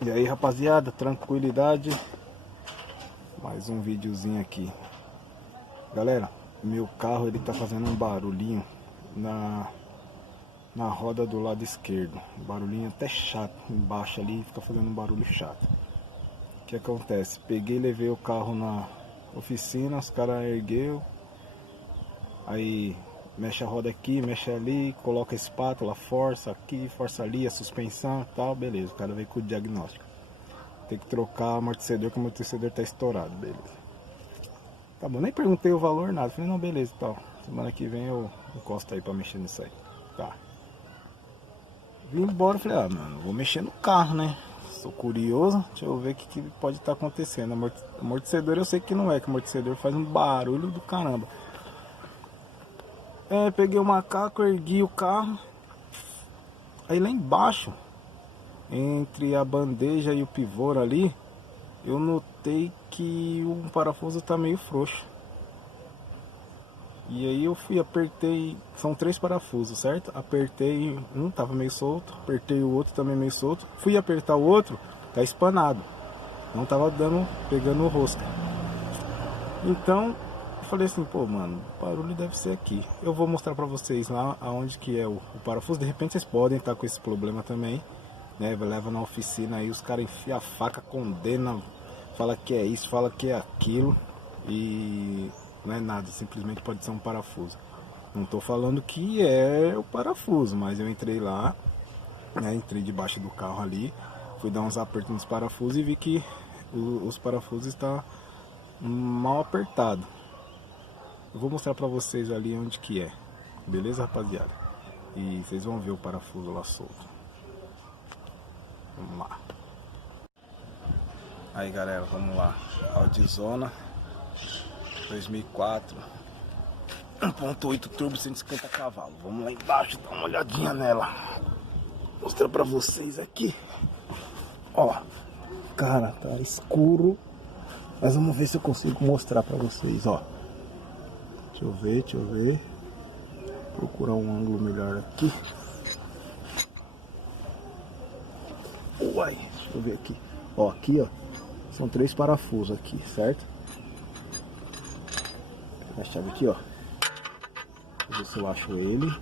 E aí, rapaziada, tranquilidade. Mais um videozinho aqui. Galera, meu carro ele tá fazendo um barulhinho na roda do lado esquerdo. Um barulhinho até chato, embaixo ali, fica fazendo um barulho chato. O que acontece? Peguei e levei o carro na oficina, os caras ergueu. Aí mexe a roda aqui, mexe ali, coloca a espátula, força aqui, força ali, a suspensão e tal, beleza. O cara veio com o diagnóstico. Tem que trocar o amortecedor, que o amortecedor tá estourado, beleza. Tá bom, nem perguntei o valor, nada. Falei, não, beleza e tal. Semana que vem eu encosto aí pra mexer nisso aí. Tá. Vim embora, falei, ah, mano, vou mexer no carro, né? Sou curioso, deixa eu ver o que pode estar acontecendo. Amortecedor eu sei que não é, que o amortecedor faz um barulho do caramba. Peguei o macaco, ergui o carro. Aí lá embaixo, entre a bandeja e o pivô ali, eu notei que o parafuso tá meio frouxo. E aí eu fui, apertei, são 3 parafusos, certo? Apertei um, tava meio solto, apertei o outro também meio solto. Fui apertar o outro, tá espanado. Não tava pegando rosca. Então, eu falei assim, pô, mano, o barulho deve ser aqui. Eu vou mostrar pra vocês lá aonde que é o parafuso. De repente vocês podem estar com esse problema também, né? Leva na oficina aí, os caras enfiam a faca, condenam, fala que é isso, fala que é aquilo. E não é nada, simplesmente pode ser um parafuso. Não tô falando que é o parafuso, mas eu entrei lá, né? Entrei debaixo do carro ali, fui dar uns apertos nos parafusos e vi que os parafusos estão mal apertados. Eu vou mostrar pra vocês ali onde que é, beleza, rapaziada? E vocês vão ver o parafuso lá solto. Vamos lá. Aí, galera, vamos lá. Audizona 2004 1.8 turbo, 150 cavalos. Vamos lá embaixo, dar uma olhadinha nela. Vou mostrar pra vocês aqui. Ó, cara, tá escuro, mas vamos ver se eu consigo mostrar pra vocês, ó. Deixa eu ver. Procurar um ângulo melhor aqui. Uai, deixa eu ver aqui. Ó, aqui, ó. São 3 parafusos aqui, certo? A chave aqui, ó. Vou ver se eu acho ele.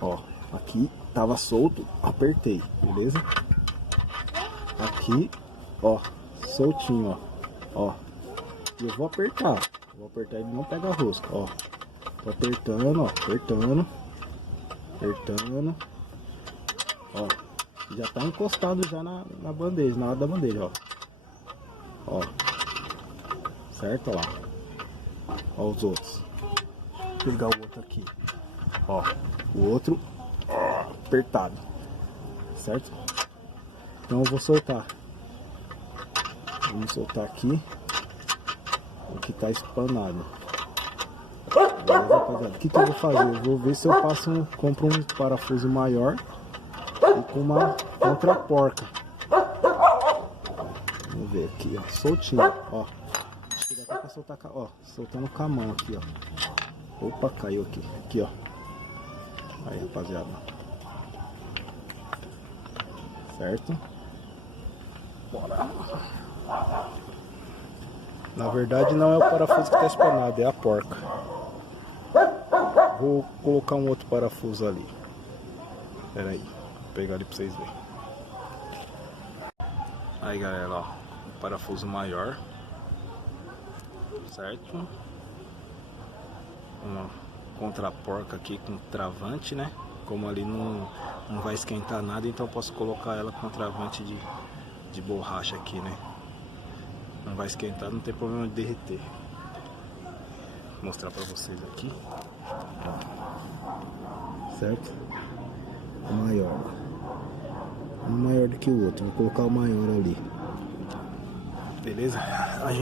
Ó, aqui tava solto, apertei, beleza? Aqui, ó, soltinho, ó. Ó. E eu vou apertar ele não pega a rosca, ó. Tô apertando, ó, apertando. Ó, já tá encostado já na bandeja, na hora da bandeja, ó. Ó. Certo, ó lá. Ó os outros. Vou pegar o outro aqui. Ó, o outro, ó, apertado. Certo? Então eu vou soltar. Vamos soltar aqui o que tá espanado. Beleza, rapaziada? O que eu vou fazer? Eu vou ver se eu compro um parafuso maior e com uma contraporca. Vamos ver aqui, ó, soltinho, ó. Acho que dá até pra soltar, ó, soltando com a mão aqui, ó. Opa, caiu aqui, aqui, ó. Aí, rapaziada. Certo? Bora. Na verdade não é o parafuso que tá espanado, é a porca. Vou colocar um outro parafuso ali. Pera aí, vou pegar ali pra vocês verem. Aí, galera, ó, um parafuso maior, certo? Uma contraporca aqui com travante, né? Como ali não vai esquentar nada, então eu posso colocar ela com travante de borracha aqui, né? Não vai esquentar, não tem problema de derreter. Vou mostrar pra vocês aqui. Certo? O maior. Um maior do que o outro. Vou colocar o maior ali. Beleza? A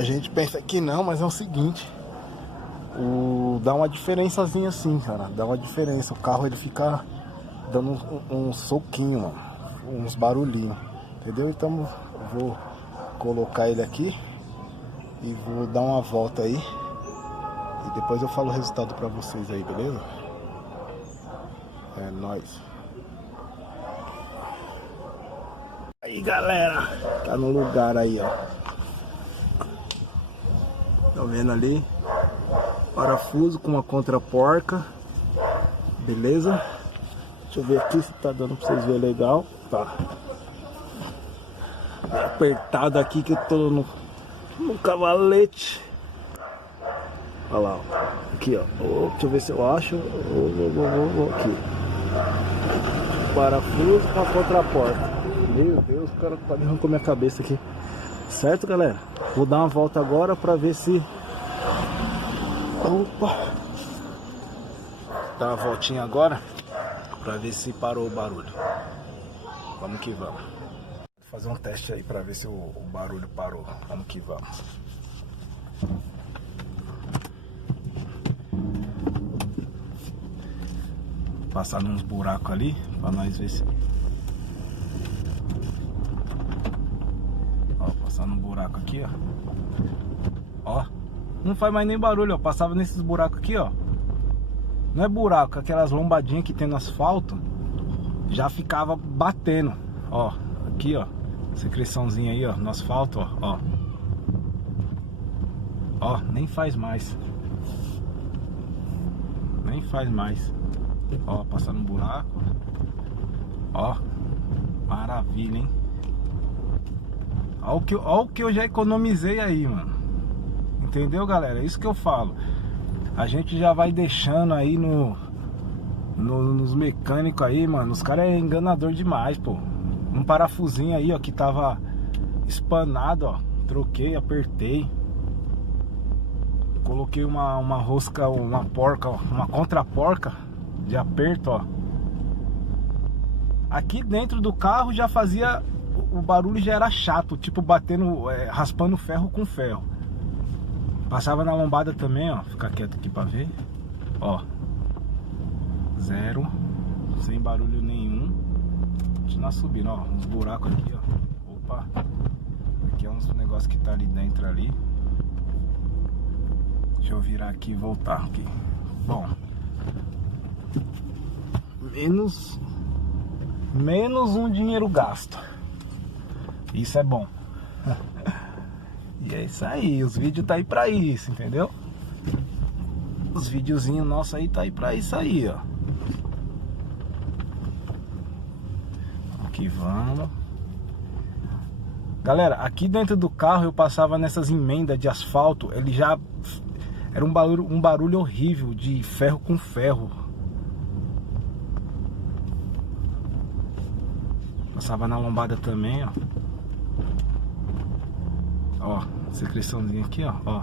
gente pensa que não, mas é o seguinte. Dá uma diferençazinha assim, cara. Dá uma diferença. O carro ele fica dando um soquinho, mano. Uns barulhinhos. Entendeu? Então eu vou colocar ele aqui e vou dar uma volta aí. E depois eu falo o resultado pra vocês aí, beleza? É nóis. Aí galera, tá no lugar aí, ó. Tá vendo ali? Parafuso com uma contraporca. Beleza? Deixa eu ver aqui se tá dando pra vocês verem legal. Tá. Apertado aqui que eu tô no cavalete. Olha lá, ó. Aqui, ó. Oh, deixa eu ver se eu acho. Aqui. Parafuso com a contraporta. Meu Deus, o cara quase arrancou minha cabeça aqui. Certo, galera? Vou dar uma volta agora pra ver se... Opa! Dar uma voltinha agora pra ver se parou o barulho. Vamos que vamos. Vou fazer um teste aí pra ver se o barulho parou. Vamos que vamos. Passar nos buracos ali pra nós ver se... Ó, passar no buraco aqui, ó. Ó, não faz mais nem barulho, ó. Passava nesses buracos aqui, ó. Não é buraco, aquelas lombadinhas que tem no asfalto. Já ficava batendo. Ó, aqui, ó. Secreçãozinha aí, ó, no asfalto, ó. Ó, ó, nem faz mais. Nem faz mais. Ó, passar no buraco. Ó, maravilha, hein? Ó o que eu já economizei aí, mano. Entendeu, galera? É isso que eu falo. A gente já vai deixando aí nos mecânicos aí, mano. Os caras é enganador demais, pô. Um parafusinho aí, ó, que tava espanado, ó. Troquei, apertei. Coloquei uma rosca, uma porca, ó, uma contraporca de aperto, ó. Aqui dentro do carro já fazia... O barulho já era chato, tipo batendo, raspando ferro com ferro. Passava na lombada também, ó. Ficar quieto aqui pra ver. Ó. Zero. Sem barulho nenhum. Continuar subindo, ó. Uns buracos aqui, ó. Opa. Aqui é uns negócios que tá ali dentro ali. Deixa eu virar aqui e voltar aqui. Bom. Menos um dinheiro gasto. Isso é bom. E é isso aí, os vídeos tá aí pra isso, entendeu? Os videozinhos nossos aí tá aí pra isso aí, ó. Aqui vamos. Galera, aqui dentro do carro eu passava nessas emendas de asfalto. Ele já... Era um barulho horrível de ferro com ferro. Passava na lombada também, ó. Ó, secreçãozinha aqui, ó. Ó.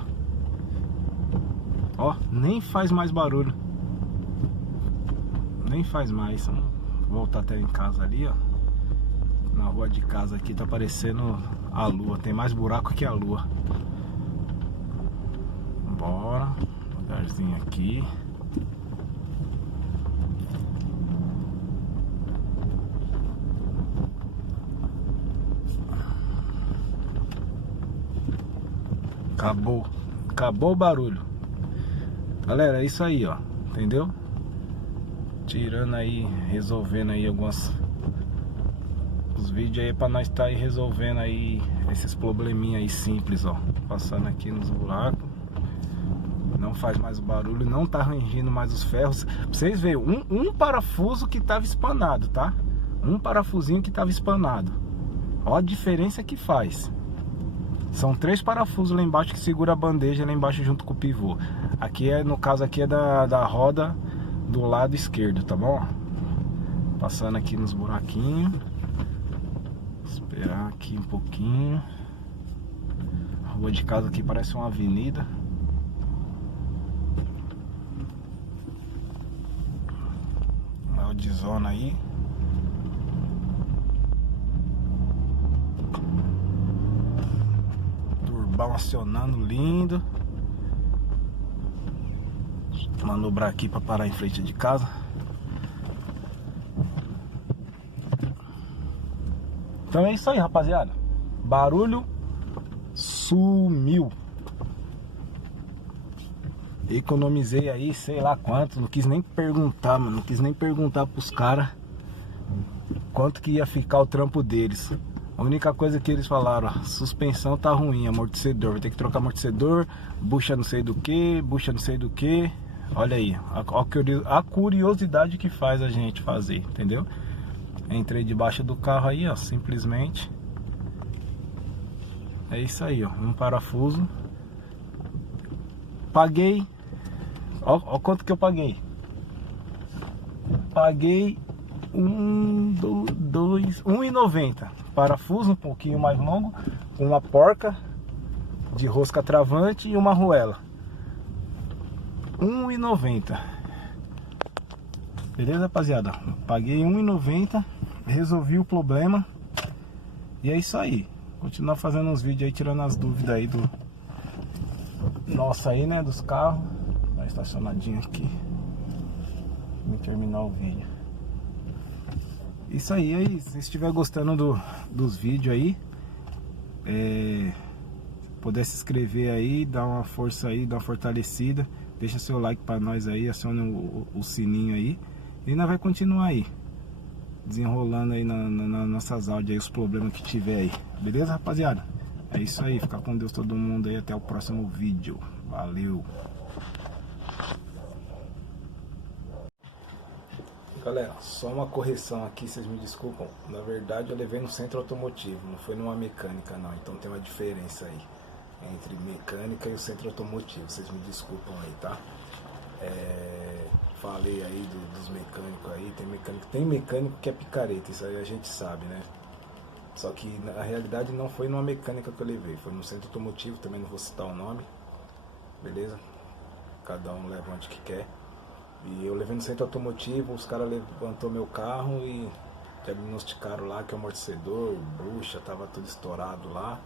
Ó, nem faz mais barulho. Nem faz mais. Vamos voltar até em casa ali, ó. Na rua de casa aqui tá aparecendo a lua. Tem mais buraco que a lua. Bora. Lugarzinho aqui. Acabou o barulho. Galera, é isso aí, ó. Entendeu? Tirando aí, resolvendo aí os vídeos aí pra nós tá aí resolvendo aí esses probleminha aí simples, ó. Passando aqui nos buracos. Não faz mais barulho, não tá rangindo mais os ferros. Pra vocês verem, um parafuso que tava espanado, tá? Um parafusinho que tava espanado. Ó a diferença que faz. São 3 parafusos lá embaixo que segura a bandeja lá embaixo junto com o pivô. Aqui é, no caso aqui é da roda do lado esquerdo, tá bom? Passando aqui nos buraquinhos. Esperar aqui um pouquinho. A rua de casa aqui parece uma avenida. É o de zona aí. Acionando lindo. Manobrar aqui para parar em frente de casa. Então é isso aí, rapaziada. Barulho sumiu. Economizei aí, sei lá quanto. Não quis nem perguntar, mano. Não quis nem perguntar pros caras quanto que ia ficar o trampo deles. A única coisa que eles falaram, a suspensão tá ruim, amortecedor, vai ter que trocar amortecedor, bucha não sei do que, bucha não sei do que. Olha aí, a curiosidade que faz a gente fazer, entendeu? Entrei debaixo do carro aí, ó, simplesmente. É isso aí, ó, um parafuso. Paguei, ó quanto que eu paguei. Paguei R$1,90. Parafuso um pouquinho mais longo, uma porca de rosca travante e uma arruela. R$1,90. Beleza, rapaziada? Paguei R$1,90, resolvi o problema. E é isso aí. Continuar fazendo uns vídeos aí, tirando as dúvidas aí do nossa aí, né, dos carros. Tá estacionadinho aqui. Vou terminar o vídeo. Isso aí, se estiver gostando dos vídeos aí, puder se inscrever aí, dar uma força aí, dar uma fortalecida, deixa seu like pra nós aí, aciona o sininho aí, e nós vai continuar aí, desenrolando aí nas nossas áudios aí, os problemas que tiver aí, beleza, rapaziada? É isso aí, fica com Deus todo mundo aí, até o próximo vídeo, valeu! Galera, só uma correção aqui, vocês me desculpam. Na verdade eu levei no centro automotivo, não foi numa mecânica não. Então tem uma diferença aí entre mecânica e o centro automotivo. Vocês me desculpam aí, tá? Falei aí dos mecânicos aí. Tem mecânico que é picareta, isso aí a gente sabe, né? Só que na realidade não foi numa mecânica que eu levei. Foi no centro automotivo, também não vou citar o nome. Beleza? Cada um leva onde que quer. E eu levei no centro automotivo, os caras levantou meu carro e diagnosticaram lá que o amortecedor, bucha, tava tudo estourado lá.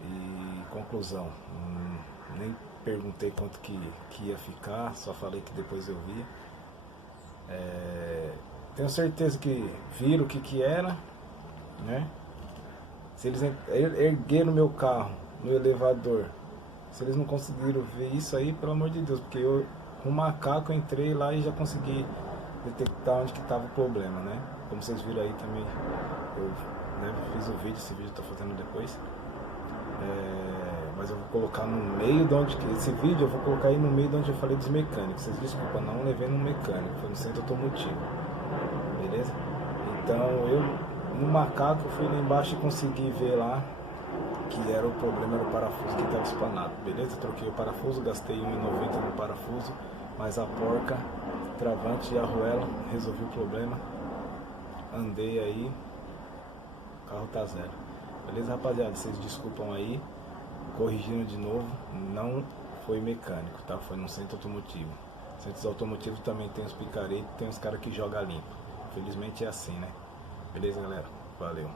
E conclusão, nem perguntei quanto que ia ficar, só falei que depois eu via. Tenho certeza que viram o que era, né? Se eles ergueram meu carro no elevador, se eles não conseguiram ver isso aí, pelo amor de Deus, porque eu... Com o macaco eu entrei lá e já consegui detectar onde que estava o problema, né? Como vocês viram aí também, eu fiz o vídeo, esse vídeo eu tô fazendo depois. Mas eu vou colocar no meio de onde... Esse vídeo eu vou colocar aí no meio de onde eu falei dos mecânicos. Vocês desculpa, não levei no mecânico, foi no centro automotivo. Beleza? Então eu, no macaco, eu fui lá embaixo e consegui ver lá que era o problema, era o parafuso que estava espanado, beleza? Troquei o parafuso, gastei R$1,90 no parafuso, mas a porca, travante e a arruela, resolvi o problema, andei aí, o carro tá zero, beleza, rapaziada? Vocês desculpam aí, corrigindo de novo, não foi mecânico, tá? Foi no centro automotivo. Centros automotivos também tem os picaretos, tem os caras que jogam limpo, infelizmente é assim, né? Beleza, galera? Valeu!